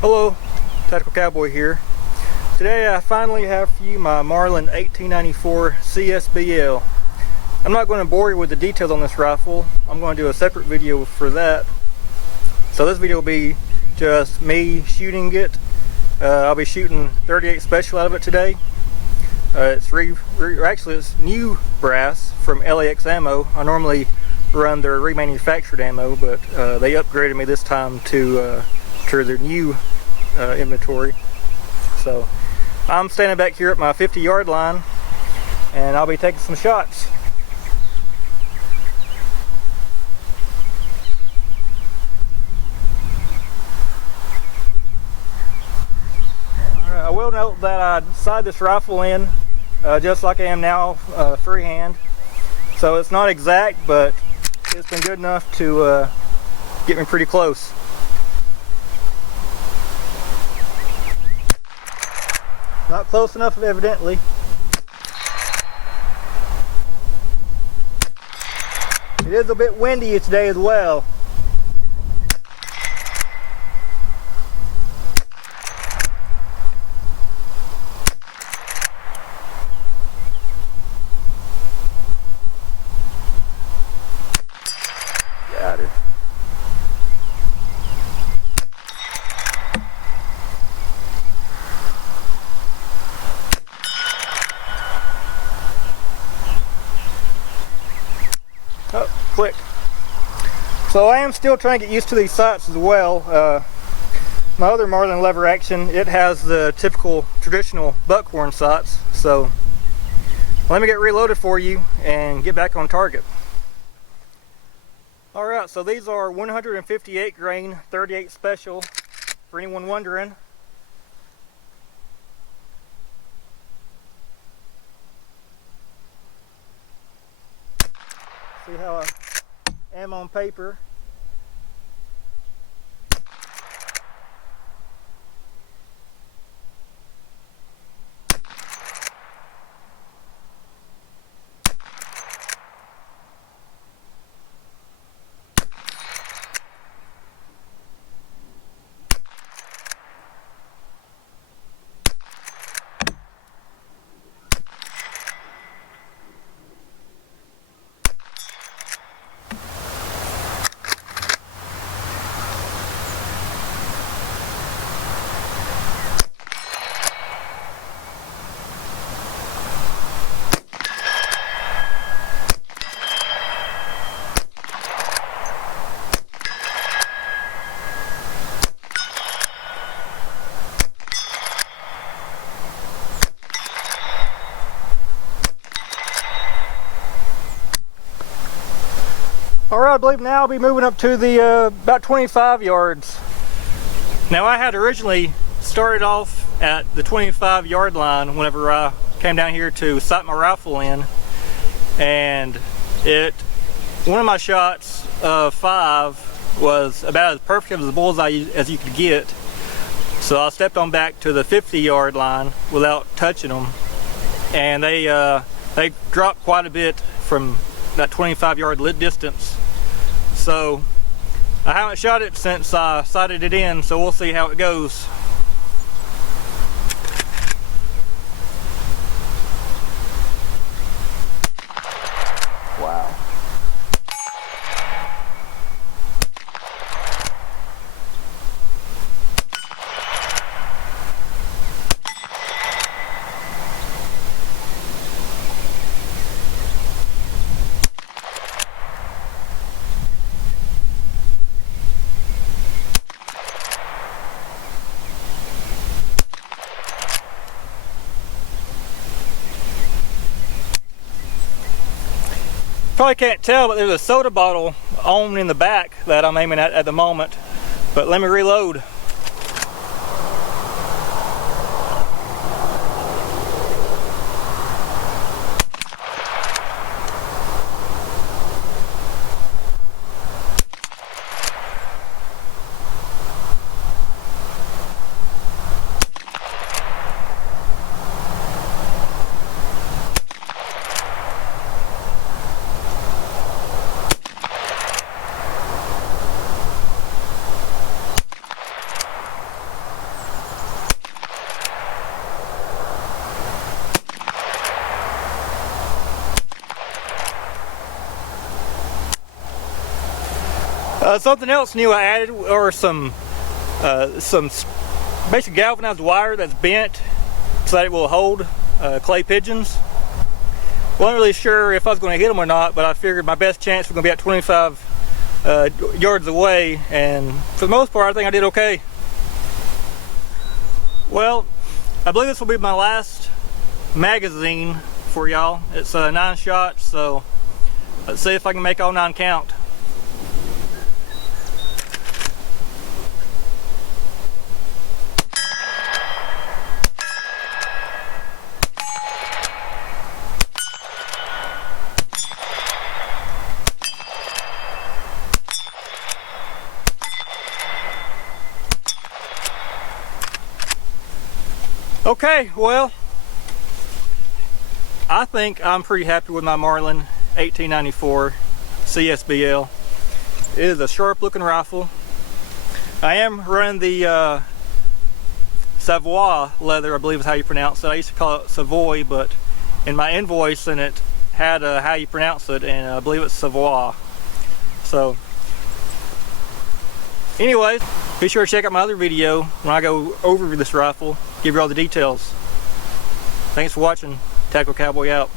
Hello, Tactical Cowboy here. Today I finally have for you my Marlin 1894 CSBL. I'm not going to bore you with the details on this rifle. I'm going to do a separate video for that. So this video will be just me shooting it. I'll be shooting 38 special out of it today. It's new brass from LAX Ammo. I normally run their remanufactured ammo, but they upgraded me this time to their new inventory. So I'm standing back here at my 50-yard line and I'll be taking some shots. Alright, I will note that I sighted this rifle in just like I am now, freehand. So it's not exact, but it's been good enough to get me pretty close. Not close enough, evidently. It is a bit windy today as well. Got it. Oh, click. So I am still trying to get used to these sights as well. My other Marlin lever action, it has the typical traditional buckhorn sights. So let me get reloaded for you and get back on target. Alright, so these are 158 grain 38 special, for anyone wondering. See how I am on paper. Alright, I believe now I'll be moving up to the about 25 yards. Now I had originally started off at the 25-yard line whenever I came down here to sight my rifle in, and one of my shots of 5 was about as perfect as a bullseye as you could get. So I stepped on back to the 50-yard line without touching them, and they dropped quite a bit from that 25-yard lit distance. So I haven't shot it since I sighted it in, so we'll see how it goes. Wow. Probably can't tell, but there's a soda bottle on in the back that I'm aiming at the moment. But let me reload. Something else new I added are some basic galvanized wire that's bent so that it will hold clay pigeons. Wasn't really sure if I was going to hit them or not, but I figured my best chance was going to be at 25 yards away, and for the most part I think I did okay. Well, I believe this will be my last magazine for y'all. It's 9 shots, so let's see if I can make all 9 count. Okay, well, I think I'm pretty happy with my Marlin 1894 CSBL. It is a sharp looking rifle. I am running the Savoy leather, I believe is how you pronounce it. I used to call it Savoy, but in my invoice and it had how you pronounce it, and I believe it's Savoy. So anyways, be sure to check out my other video when I go over this rifle, give you all the details. Thanks for watching. Tackle Cowboy out.